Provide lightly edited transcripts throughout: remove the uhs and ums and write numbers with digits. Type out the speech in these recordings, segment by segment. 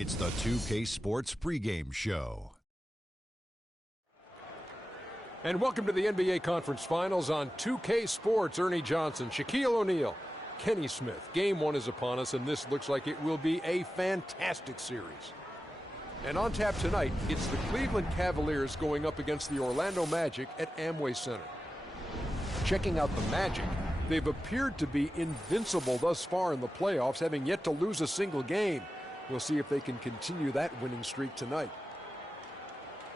It's the 2K Sports pregame show. And welcome to the NBA Conference Finals on 2K Sports. Ernie Johnson, Shaquille O'Neal, Kenny Smith. Game one is upon us, and this looks like it will be a fantastic series. And on tap tonight, it's the Cleveland Cavaliers going up against the Orlando Magic at Amway Center. Checking out the Magic, they've appeared to be invincible thus far in the playoffs, having yet to lose a single game. We'll see if they can continue that winning streak tonight.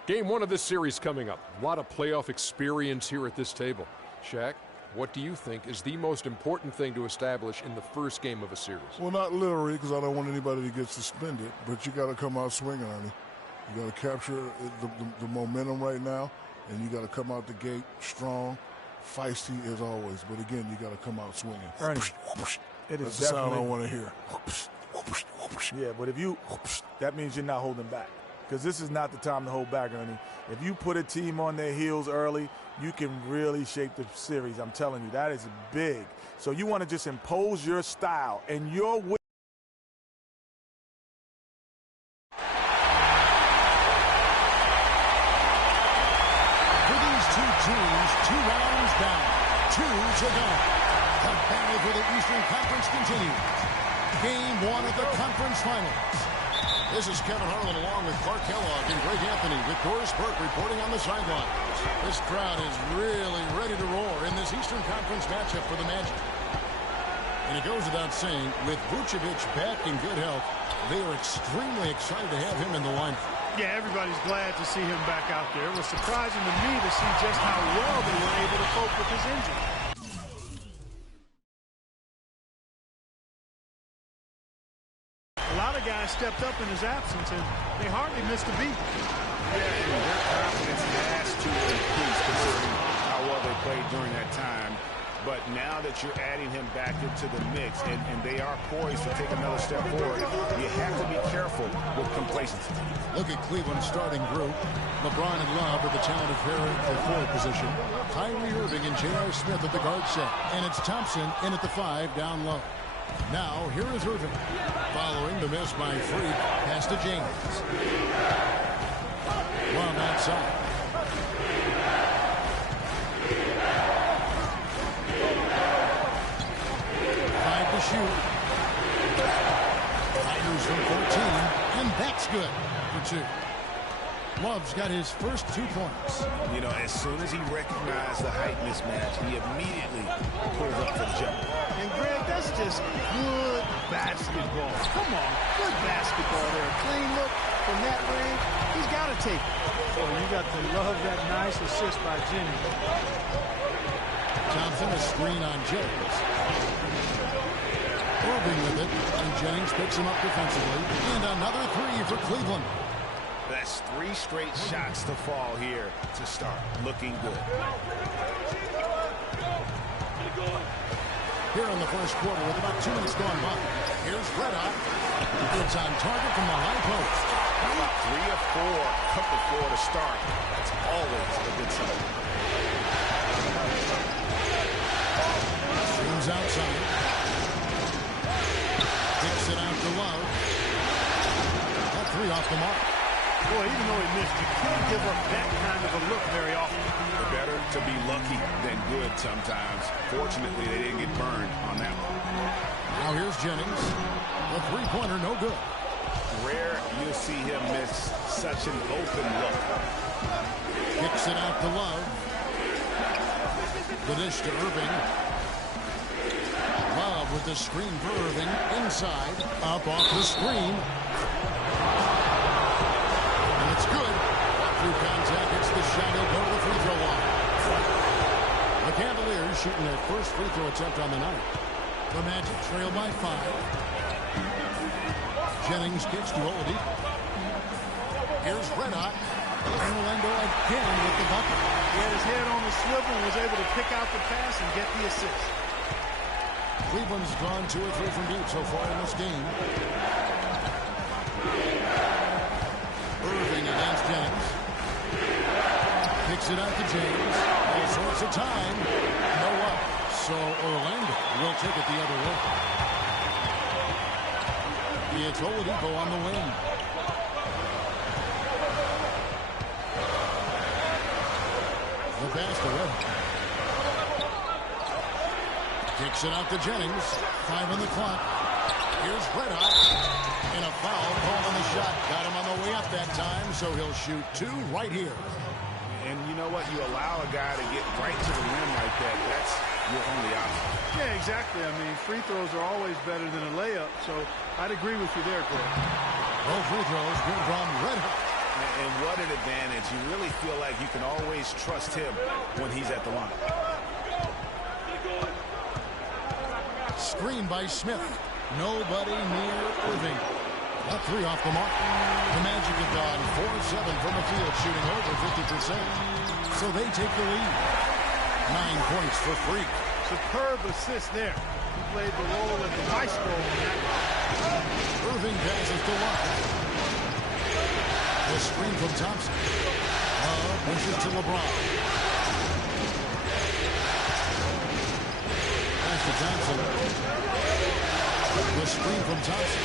Game one of this series coming up. A lot of playoff experience here at this table. Shaq, what do you think is the most important thing to establish in the first game of a series? Well, not literally, because I don't want anybody to get suspended, but you got to come out swinging, Ernie. You got to capture the momentum right now, and you got to come out the gate strong, feisty as always. But again, you got to come out swinging. Ernie, it is That's the sound I want to hear. Yeah, but if you, that means you're not holding back. Because this is not the time to hold back, Ernie. If you put a team on their heels early, you can really shape the series. I'm telling you, that is big. So you want to just impose your style and your way. For these two teams, 2 rounds down, 2 to go. The battle for the Eastern Conference continues. Game one of the conference finals. This is Kevin Harlan along with Clark Kellogg and Greg Anthony with Doris Burke reporting on the sidelines. This crowd is really ready to roar in this Eastern Conference matchup for the Magic. And it goes without saying, with Vucevic back in good health, they are extremely excited to have him in the lineup. Yeah, everybody's glad to see him back out there. It was surprising to me to see just how well they were able to cope with his injury. A lot of guys stepped up in his absence, and they hardly missed a beat. Yeah, and their confidence has to increase considering how well they played during that time. But now that you're adding him back into the mix, and they are poised to take another step forward, you have to be careful with complacency. Look at Cleveland's starting group. LeBron and Love at the talented pair at the forward position. Kyrie Irving and J.R. Smith at the guard set. And it's Thompson in at the 5 down low. Now, here is Irving. Following the miss by Freak, pass to James. Love outside. 5 to shoot. Fires from 14, and that's good for 2. Love's got his first 2 points. You know, as soon as he recognized the height mismatch, he immediately pulled up for the jump. And, Greg, that's just good basketball. Come on, good basketball there. A clean look from that range. He's got to take it. Oh, you got to love that nice assist by Jennings. Thompson, a screen on Jennings. Irving with it, and Jennings picks him up defensively. And another 3 for Cleveland. That's 3 straight shots to fall here to start. Looking good. Here in the first quarter with about 2 minutes gone by. Here's Red Hot. It's on target from the high post. How about 3 of 4 up the floor to start? That's always a good sign. Streams outside. Kicks it out to Love. That 3 off the mark. Boy, even though he missed, you can't give up that kind of a look very often. Better to be lucky than good sometimes. Fortunately, they didn't get burned on that one. Now here's Jennings. The 3-pointer, no good. Rare you'll see him miss such an open look. Kicks it out to Love. The dish to Irving. Love with the screen for Irving. Inside. Up off the screen. It's good. Through contact, it's the shot. He'll go to the free throw line. The Cavaliers shooting their first free throw attempt on the night. The Magic trail by 5. Jennings kicks to Oldie. Here's Red Hot. Orlando again with the bucket. He had his head on the swivel and was able to pick out the pass and get the assist. Cleveland's gone 2 or 3 from deep so far in this game. Irving against Jennings. Kicks it out to James. All sorts of time. No up. So Orlando will take it the other way. It's Oladipo on the wing. The pass to Red. Kicks it out to Jennings. 5 on the clock. Here's Red Hot. And a foul call on the shot. Got him on the way up that time, so he'll shoot 2 right here. And you know what? You allow a guy to get right to the rim like that. That's your only option. Yeah, exactly. I mean, free throws are always better than a layup, so I'd agree with you there, Greg. Both free throws good from Red Hot. And what an advantage. You really feel like you can always trust him when he's at the line. Screen by Smith. Nobody near Irving. That 3 off the mark. The Magic have gone 4-7 from the field, shooting over 50%. So they take the lead. 9 points for Freak. Superb assist there. He played the role of the maestro on that. Irving passes to Love. The screen from Thompson. Love pushes to LeBron. Pass to Thompson. The screen from Thompson.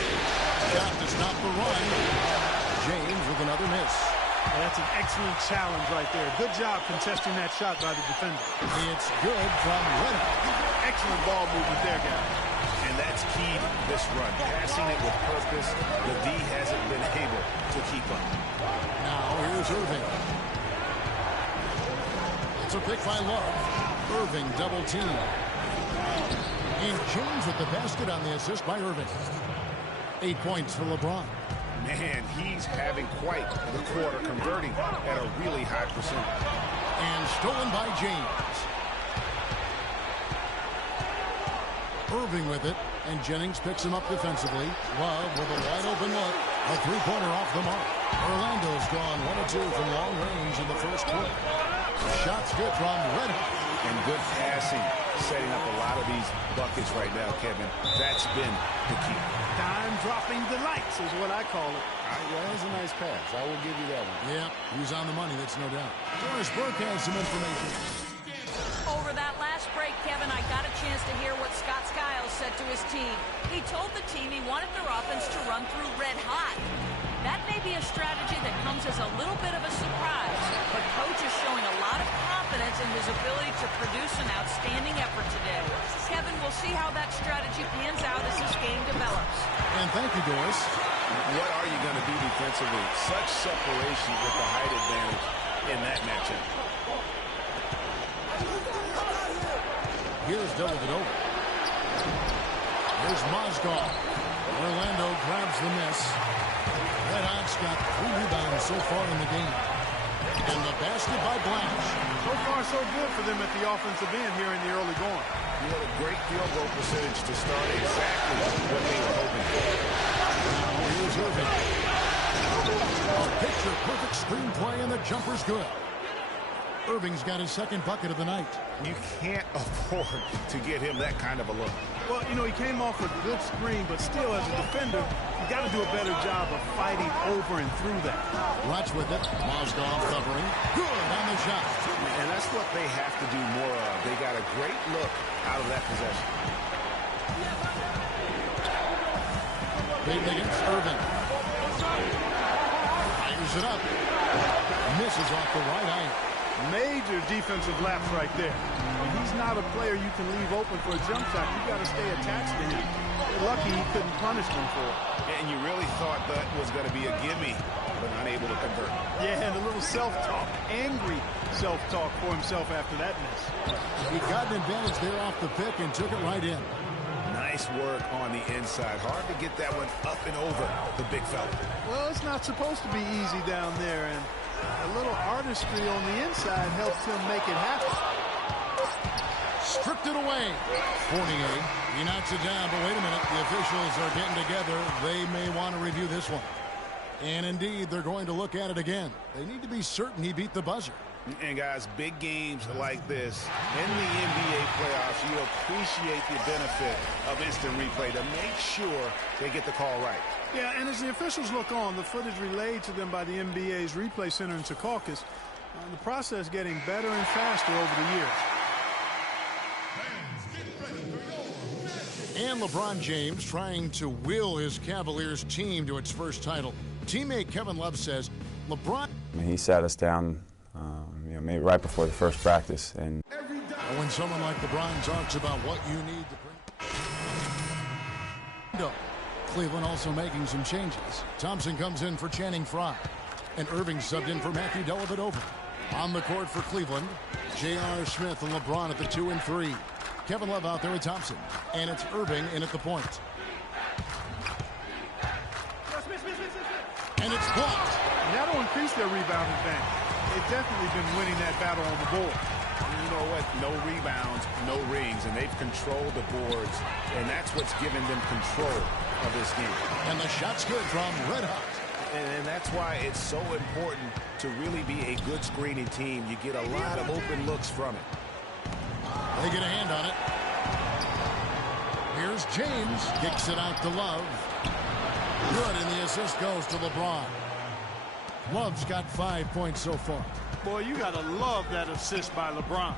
Shot to stop the run. James with another miss. That's an excellent challenge right there. Good job contesting that shot by the defender. It's good from Red. Excellent ball movement there, guys. And that's key to this run. Passing it with purpose. The D hasn't been able to keep up. Now here's Irving. It's a pick by Love. Irving double team. And James with the basket on the assist by Irving. 8 points for LeBron. Man, he's having quite the quarter, converting at a really high percentage. And stolen by James. Irving with it, and Jennings picks him up defensively. Love with a wide open look. A 3-pointer off the mark. Orlando's gone 1 of 2 from long range in the first quarter. Shots good from Red. And good passing, setting up a lot of these buckets right now, Kevin. That's been the key. Dime-dropping delights is what I call it. Yeah, that's a nice pass. I will give you that one. Yeah, he's on the money, that's no doubt. Doris Burke has some information. Over that last break, Kevin, I got a chance to hear what Scott Skiles said to his team. He told the team he wanted their offense to run through red hot. That may be a strategy that comes as a little bit of a surprise, but Coach is showing a lot of confidence in his ability to produce an outstanding effort today. Kevin, we'll see how that strategy pans out as this game develops. And thank you, Doris. What are you going to do defensively? Such separation with the height advantage in that matchup. Here's Dellavedova. Here's Mozgov. Orlando grabs the miss. Red Hawks got 3 rebounds so far in the game. And the basket by Blanche. So far, so good for them at the offensive end here in the early going. You had a great field goal percentage to start, exactly what they were hoping for. Now here's Irving. A picture-perfect screenplay, and the jumper's good. Irving's got his second bucket of the night. You can't afford to get him that kind of a look. Well, you know, he came off a good screen, but still, as a defender, you got to do a better job of fighting over and through that. Rutsch with it. Mozgov covering. Good on the shot. And that's what they have to do more of. They got a great look out of that possession. Big against Irving. Fires it up. Misses off the right eye. Major defensive lapse right there. And he's not a player you can leave open for a jump shot. You got to stay attached to him. They're lucky he couldn't punish them for it. And you really thought that was going to be a gimme, but unable to convert. Yeah, and a little self-talk, angry self-talk for himself after that miss. He got an advantage there off the pick and took it right in. Nice work on the inside. Hard to get that one up and over the big fella. Well, it's not supposed to be easy down there, and a little artistry on the inside helped him make it happen. Stripped it away. Fournier. He knocks it down, but wait a minute. The officials are getting together. They may want to review this one. And indeed, they're going to look at it again. They need to be certain he beat the buzzer. And guys, big games like this in the NBA playoffs, you appreciate the benefit of instant replay to make sure they get the call right. Yeah, and as the officials look on, the footage relayed to them by the NBA's replay center in Secaucus, the process getting better and faster over the years. And LeBron James trying to will his Cavaliers team to its first title. Teammate Kevin Love says LeBron... He sat us down maybe right before the first practice. And when someone like LeBron talks about what you need to bring... Cleveland also making some changes. Thompson comes in for Channing Frye. And Irving subbed in for Matthew Dellavedova. On the court for Cleveland, J.R. Smith and LeBron at the 2 and 3. Kevin Love out there with Thompson. And it's Irving in at the point. And it's blocked. And that'll increase their rebound advantage. They've definitely been winning that battle on the board. You know what? No rebounds, no rings, and they've controlled the boards, and that's what's given them control of this game. And the shot's good from Red Hot. And that's why it's so important to really be a good screening team. You get a lot of open looks from it. They get a hand on it. Here's James. Kicks it out to Love. Good, and the assist goes to LeBron. Love's got 5 points so far. Boy, you got to love that assist by LeBron.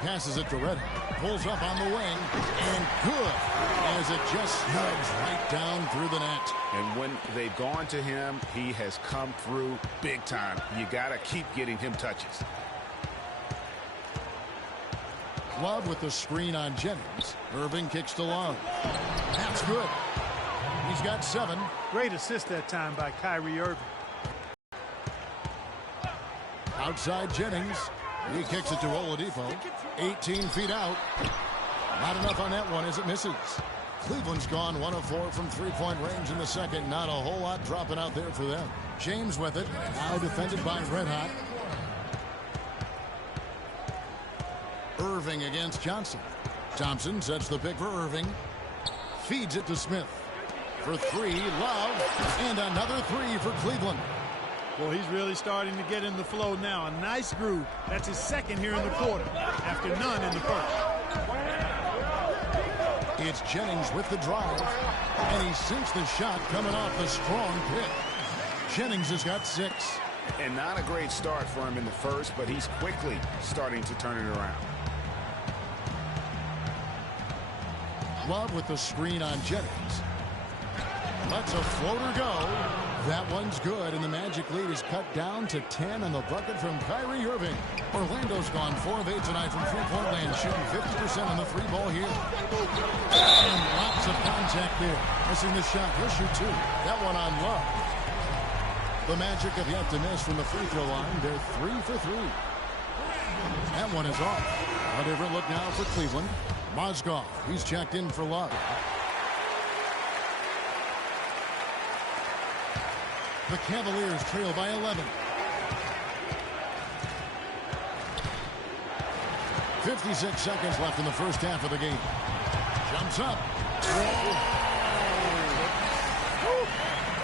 Passes it to Red. Pulls up on the wing. And good, as it just snugs right down through the net. And when they've gone to him, he has come through big time. You got to keep getting him touches. Love with the screen on Jennings. Irving kicks to Love. That's good. He's got 7. Great assist that time by Kyrie Irving. Outside Jennings. He kicks it to Oladipo. 18 feet out. Not enough on that one as it misses. Cleveland's gone 1 of 4 from three-point range in the second. Not a whole lot dropping out there for them. James with it. Now defended by Red Hot. Irving against Johnson. Thompson sets the pick for Irving. Feeds it to Smith. For 3, Love. And another 3 for Cleveland. Well, he's really starting to get in the flow now. A nice groove. That's his second here in the quarter, after none in the first. It's Jennings with the drive, and he sinks the shot coming off the strong pick. Jennings has got 6. And not a great start for him in the first, but he's quickly starting to turn it around. Love with the screen on Jennings. Lets a floater go. That one's good, and the Magic lead is cut down to 10 on the bucket from Kyrie Irving. Orlando's gone 4 of 8 tonight from three-point land, shooting 50% on the 3-ball here. And lots of contact there. Missing the shot. He'll shoot 2. That one on Love. The Magic have yet to miss from the free throw line. They're 3 for 3. That one is off. A different look now for Cleveland. Mozgov, he's checked in for Love. The Cavaliers trail by 11. 56 seconds left in the first half of the game. Jumps up.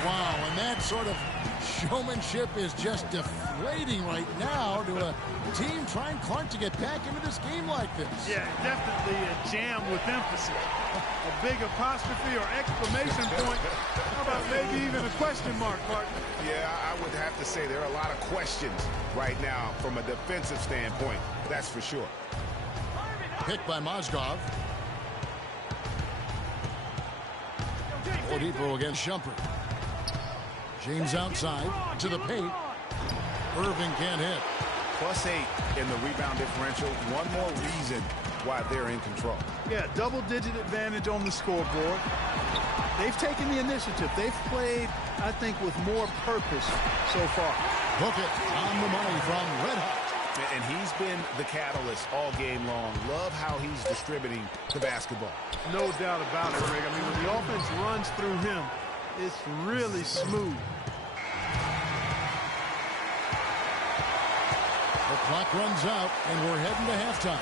Wow, and that sort of showmanship is just deflating right now to a team trying Clark to get back into this game like this. Yeah, definitely a jam with emphasis. A big apostrophe or exclamation point. How about maybe even a question mark, partner? Yeah, I would have to say there are a lot of questions right now from a defensive standpoint. That's for sure. Picked by Mozgov. Oladipo against Shumpert. James outside to the paint. Irving can't hit. +8 in the rebound differential. One more reason why they're in control. Yeah, double-digit advantage on the scoreboard. They've taken the initiative. They've played, I think, with more purpose so far. Hook it on the money from Red Hot. And he's been the catalyst all game long. Love how he's distributing the basketball. No doubt about it, Rick. I mean, when the offense runs through him, it's really smooth. The clock runs out, and we're heading to halftime.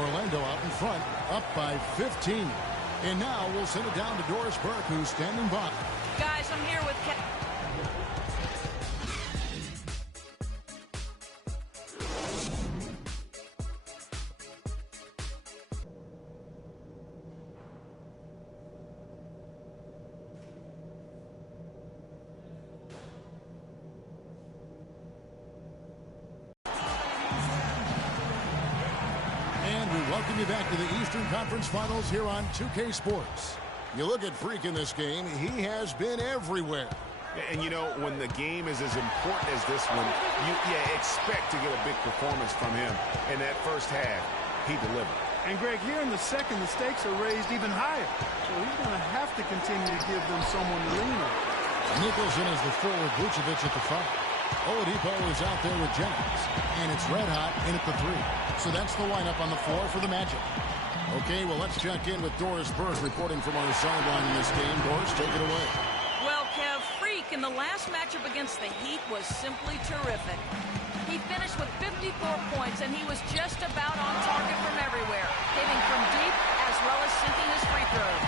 Orlando out in front, up by 15. And now we'll send it down to Doris Burke, who's standing by. Guys, I'm here with welcome you back to the Eastern Conference Finals here on 2K Sports. You look at Freak in this game, he has been everywhere. And, you know, when the game is as important as this one, you expect to get a big performance from him. In that first half, he delivered. And, Greg, here in the second, the stakes are raised even higher. So he's going to have to continue to give them someone to lean on. Nicholson is the forward, Vucevic at the 5. Oladipo is out there with Jennings. And it's red hot in at the 3. So that's the lineup on the floor for the Magic. Okay, well, let's check in with Doris Burke reporting from our sideline in this game. Doris, take it away. Well, Kev, Freak in the last matchup against the Heat was simply terrific. He finished with 54 points, and he was just about on target from everywhere, hitting from deep as well as sinking his free throws.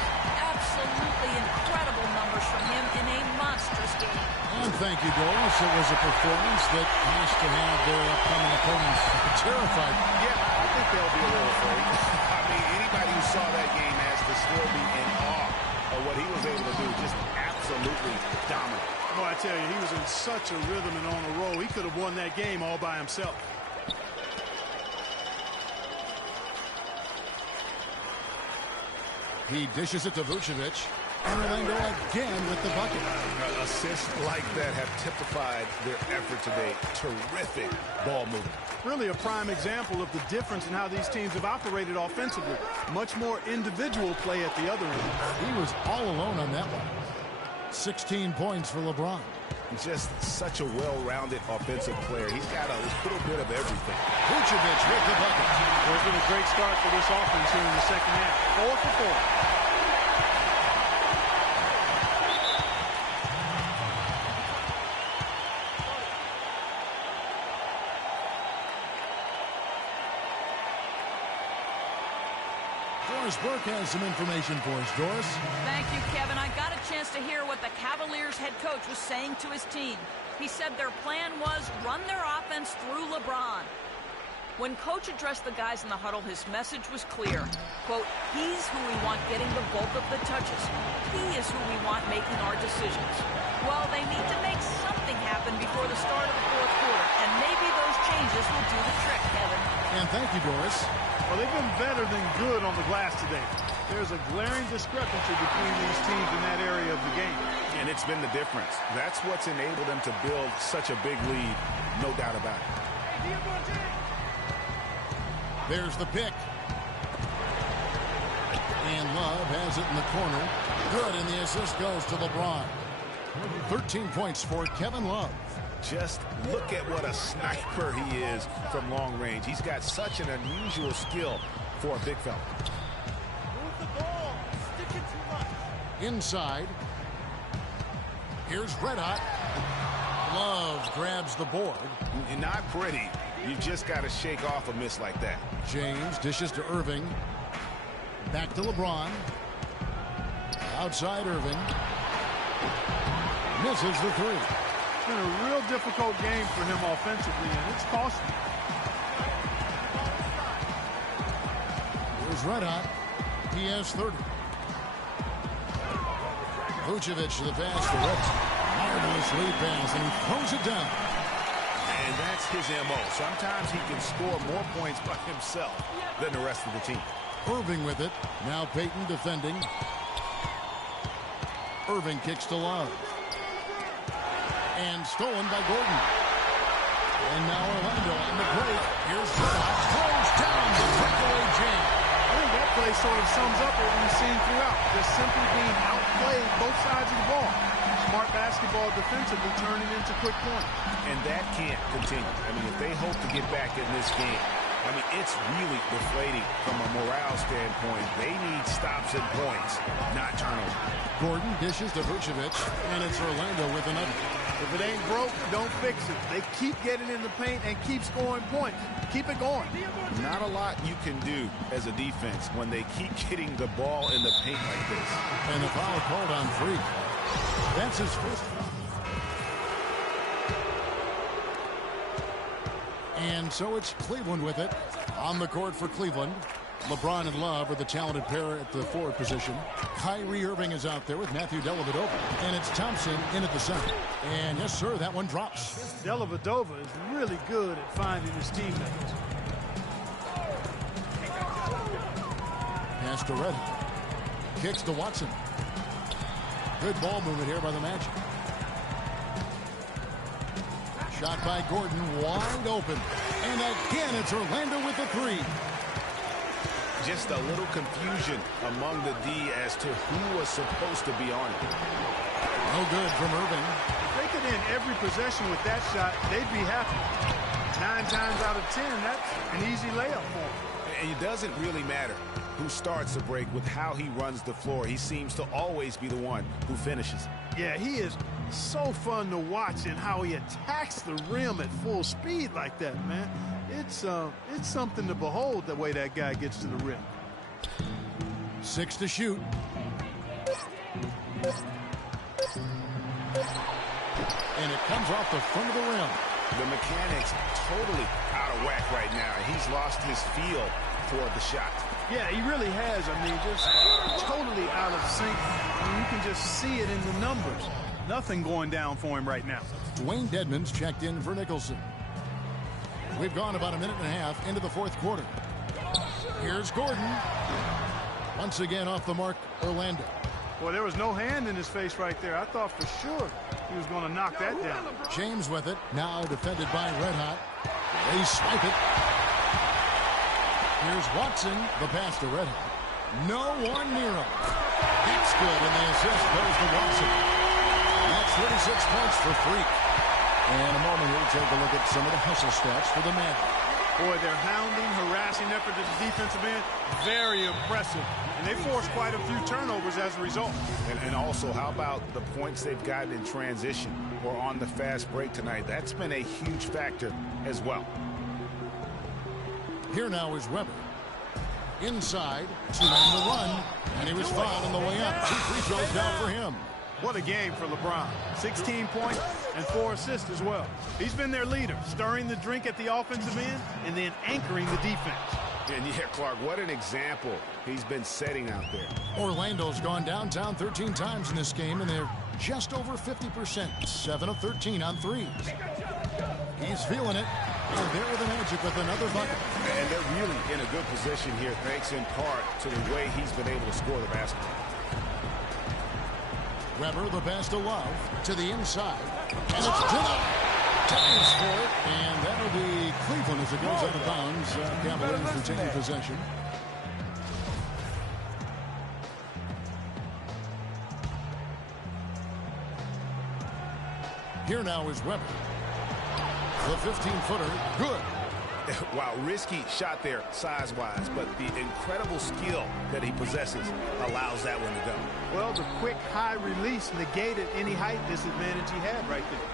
Absolutely incredible numbers from him in a monstrous game. And thank you, Doris. It was a performance that has to have their upcoming opponents terrified. Yeah, I think they'll be a little afraid. I mean, anybody who saw that game has to still be in awe of what he was able to do. Just absolutely dominant. Boy, I tell you, he was in such a rhythm and on a roll. He could have won that game all by himself. He dishes it to Vucevic. And Orlando again with the bucket. Assists like that have typified their effort today. Terrific ball movement. Really a prime example of the difference in how these teams have operated offensively. Much more individual play at the other end. He was all alone on that one. 16 points for LeBron. Just such a well-rounded offensive player. He's got a little bit of everything. Vucevic with the bucket. Well, it's been a great start for this offense here in the second half. 4 for 4. Doris Burke has some information for us. Doris? Thank you, Kevin. I got a chance to hear what the Cavaliers head coach was saying to his team. He said their plan was run their offense through LeBron. When coach addressed the guys in the huddle, his message was clear. Quote, he's who we want getting the bulk of the touches. He is who we want making our decisions. Well, they need to make something happen before the start of the fourth quarter, and maybe those changes will do the trick, Kevin. And thank you, Doris. Well, they've been better than good on the glass today. There's a glaring discrepancy between these teams in that area of the game. And it's been the difference. That's what's enabled them to build such a big lead, no doubt about it. There's the pick. And Love has it in the corner. Good, and the assist goes to LeBron. 13 points for Kevin Love. Just look at what a sniper he is from long range. He's got such an unusual skill for a big fella. Move the ball. Stick it too much. Inside. Here's Red Hot. Love grabs the board. Not pretty. You just got to shake off a miss like that. James dishes to Irving. Back to LeBron. Outside Irving. Misses the 3. It's been a real difficult game for him offensively, and it's costly. Here's Red Hot. He has 30. Vucevic to the pass for Red. Marvelous lead pass, and he throws it down. And that's his M.O. Sometimes he can score more points by himself than the rest of the team. Irving with it. Now Payton defending. Irving kicks to Love. And stolen by Gordon. And now Orlando on the break. Here's Red. Throws down the breakaway jam. I think that play sort of sums up what we've seen throughout. Just simply being outplayed both sides of the ball. Smart basketball defensively turning into quick points. And that can't continue. I mean, if they hope to get back in this game, I mean, it's really deflating from a morale standpoint. They need stops and points, not turnovers. Gordon dishes to Vucevic, and it's Orlando with another. If it ain't broke, don't fix it. They keep getting in the paint and keep scoring points. Keep it going. Not a lot you can do as a defense when they keep getting the ball in the paint like this. And the foul called on Freak. That's his first. And so it's Cleveland with it. On the court for Cleveland. LeBron and Love are the talented pair at the forward position. Kyrie Irving is out there with Matthew Dellavedova. And it's Thompson in at the center. And yes, sir, that one drops. Dellavedova is really good at finding his teammates. Pass to Reddick. Kicks to Watson. Good ball movement here by the Magic. Shot by Gordon, wide open. And again, it's Orlando with the three. Just a little confusion among the D as to who was supposed to be on it. No good from Irving. If they could end every possession with that shot, they'd be happy. 9 times out of 10, that's an easy layup for them. And it doesn't really matter who starts the break with how he runs the floor. He seems to always be the one who finishes. Yeah, he is so fun to watch and how he attacks the rim at full speed like that, man. It's something to behold the way that guy gets to the rim. 6 to shoot. And it comes off the front of the rim. The mechanics totally out of whack right now. He's lost his feel for the shot. Yeah, he really has. I mean, just totally out of sync. I mean, you can just see it in the numbers. Nothing going down for him right now. Dwayne Dedmon's checked in for Nicholson. We've gone about a minute and a half into the fourth quarter. Here's Gordon. Once again off the mark, Orlando. Boy, there was no hand in his face right there. I thought for sure he was going to knock that down. James with it, now defended by Red Hot. They swipe it. Here's Watson, the pass to Red Hot. No one near him. That's good, and the assist goes to Watson. That's 36 points for Freak. And a moment here to take a look at some of the hustle stats for the Magic. Boy, their hounding, harassing effort at the defensive end, very impressive. And they forced quite a few turnovers as a result. And also, how about the points they've gotten in transition or on the fast break tonight? That's been a huge factor as well. Here now is Weber. Inside to end the run. And he was fouled on the way up. 2 free throws down for him. What a game for LeBron. 16 points and 4 assists as well. He's been their leader, stirring the drink at the offensive end and then anchoring the defense. And yeah, Clark, what an example he's been setting out there. Orlando's gone downtown 13 times in this game, and they're just over 50%. 7 of 13 on threes. He's feeling it. And there with the Magic with another bucket. And they're really in a good position here, thanks in part to the way he's been able to score the basketball. Weber, the pass to Love, to the inside. And it's Dillon. Ties for it. And that'll be Cleveland as it goes out of bounds. Cavaliers retaining possession. Here now is Weber. The 15-footer, good. Wow, risky shot there size-wise, but the incredible skill that he possesses allows that one to go. Well, the quick high release negated any height disadvantage he had right there.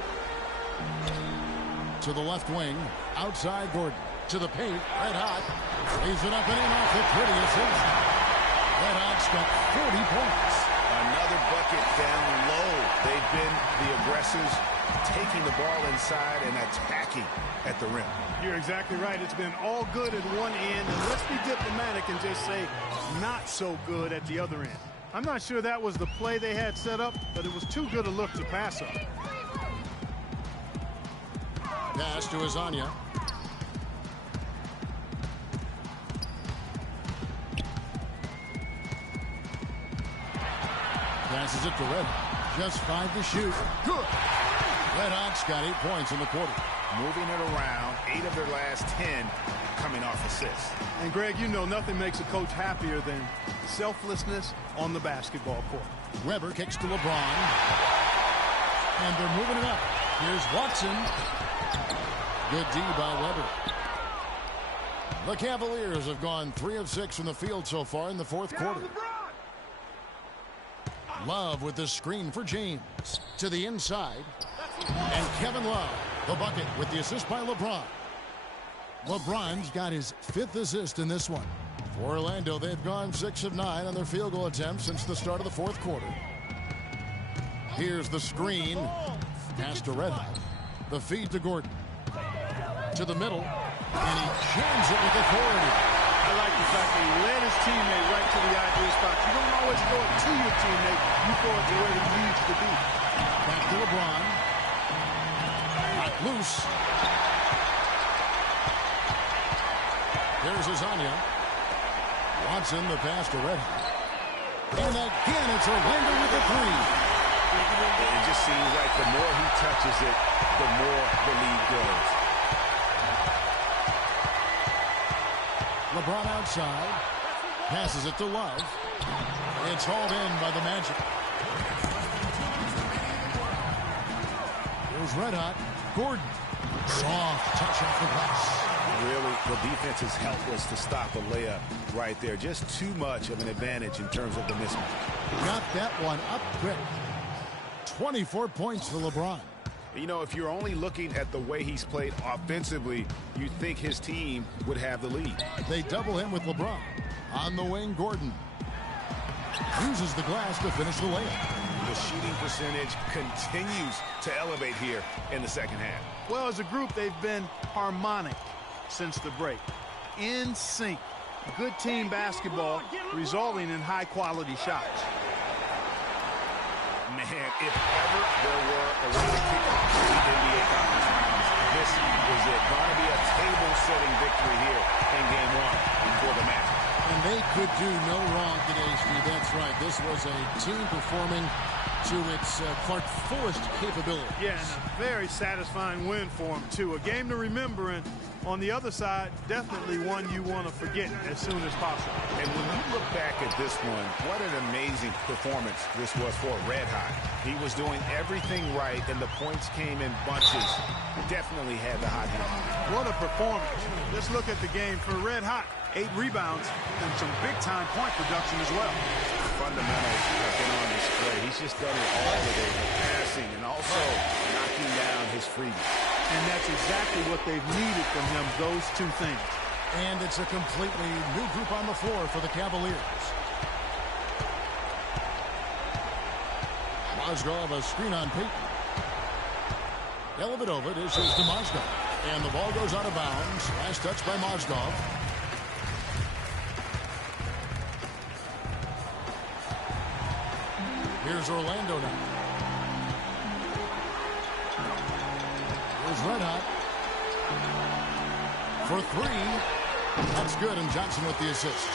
To the left wing, outside Gordon. To the paint, Red Hot. Leaves it up and in off the pretty assist. Red Hot's got 40 points. Another bucket down low. They've been the aggressors, taking the ball inside and attacking at the rim. You're exactly right. It's been all good at one end, and let's be diplomatic and just say not so good at the other end. I'm not sure that was the play they had set up, but it was too good a look to pass up. Pass to Azania. Passes it to Red. Just 5 to shoot. Good. Red Hot's got 8 points in the quarter. Moving it around, 8 of their last 10 coming off assists. And Greg, you know nothing makes a coach happier than selflessness on the basketball court. Weber kicks to LeBron. And they're moving it up. Here's Watson. Good D by Weber. The Cavaliers have gone 3 of 6 from the field so far in the fourth quarter. Love with the screen for James. To the inside. And Kevin Love, the bucket with the assist by LeBron. LeBron's got his 5th assist in this one. For Orlando, they've gone 6 of 9 on their field goal attempts since the start of the fourth quarter. Here's the screen. Pass to Red Hot. The feed to Gordon. To the middle. And he jams it with authority. I like the fact that he led his teammate right to the ideal spot. You don't always throw it to your teammate. You throw it to where he needs to be. Back to LeBron. Not loose. There's Azania. Johnson, the pass to Red. And again, it's Orlando with the three. It just seems like the more he touches it, the more the lead grows. LeBron outside. Passes it to Love. It's hauled in by the Magic. Here's Red Hot. Gordon. Soft touch off the glass. Really, the defense is helpless to stop a layup right there. Just too much of an advantage in terms of the mismatch. Got that one up quick. 24 points for LeBron. You know, if you're only looking at the way he's played offensively, you'd think his team would have the lead. They double him with LeBron. On the wing, Gordon uses the glass to finish the layup. The shooting percentage continues to elevate here in the second half. Well, as a group, they've been harmonic since the break. In sync. Good team basketball resulting in high-quality shots. Man, if ever there were a way to kick off the NBA Conference Finals, this was it. Going to be a table-setting victory here in Game 1 for the Magic. And they could do no wrong today, Steve. That's right. This was a team performing to its Clark fullest capability. Yeah, and a very satisfying win for them, too. A game to remember, and on the other side, definitely one you want to forget as soon as possible. And when you look back at this one, what an amazing performance this was for Red Hot. He was doing everything right, and the points came in bunches. Definitely had the hot hand. What a performance. Let's look at the game for Red Hot. 8 rebounds and some big-time point production as well. Fundamentals have been on display. He's just done it all today, the passing and also knocking down his freebie. And that's exactly what they've needed from him, those two things. And it's a completely new group on the floor for the Cavaliers. Mozgov, a screen on Peyton. Dellavedova dishes to Mozgov. And the ball goes out of bounds. Last touch by Mozgov. Here's Orlando now. Here's Red Hot. For 3. That's good, and Johnson with the assist.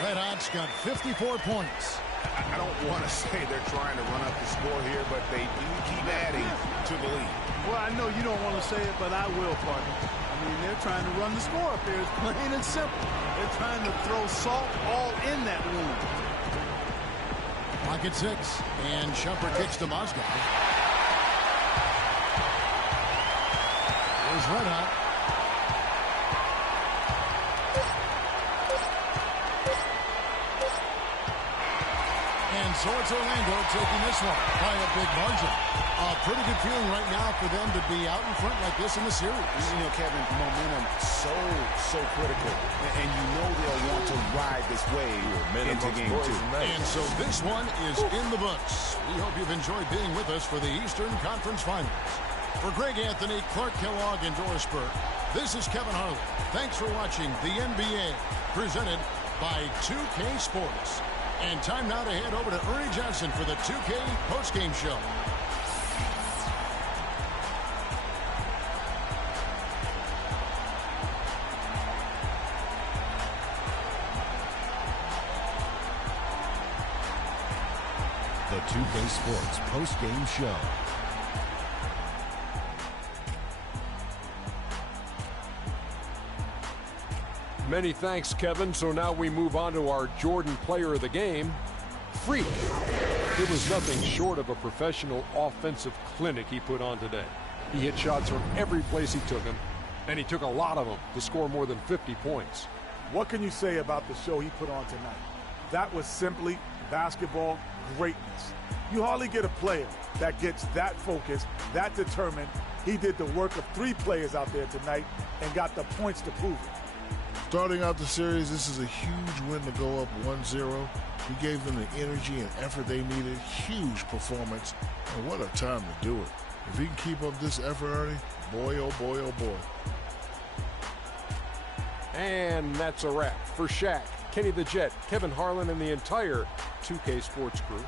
Red Hot's got 54 points. I don't want to say they're trying to run up the score here, but they do keep adding to the lead. Well, I know you don't want to say it, but I will, partner. I mean, they're trying to run the score up here. It's plain and simple. They're trying to throw salt all in that wound. Pocket 6, and Shumpert kicks to Mozgov. There's Red Hot. And so it's Orlando taking this one by a big margin. A pretty good feeling right now for them to be out in front like this in the series. You know, Kevin, momentum so critical. And you know they'll want to ride this wave into Game 2. And so this one is in the books. We hope you've enjoyed being with us for the Eastern Conference Finals. For Greg Anthony, Clark Kellogg, and Doris Burke, this is Kevin Harlan. Thanks for watching the NBA, presented by 2K Sports. And time now to head over to Ernie Johnson for the 2K postgame show. The 2K Sports postgame show. Many thanks, Kevin. So now we move on to our Jordan player of the game, Freak. It was nothing short of a professional offensive clinic he put on today. He hit shots from every place he took them, and he took a lot of them to score more than 50 points. What can you say about the show he put on tonight? That was simply basketball greatness. You hardly get a player that gets that focused, that determined. He did the work of 3 players out there tonight and got the points to prove it. Starting out the series, this is a huge win to go up 1-0. He gave them the energy and effort they needed. Huge performance. And what a time to do it. If he can keep up this effort, Ernie, boy, oh boy, oh boy. And that's a wrap. For Shaq, Kenny the Jet, Kevin Harlan, and the entire 2K Sports crew,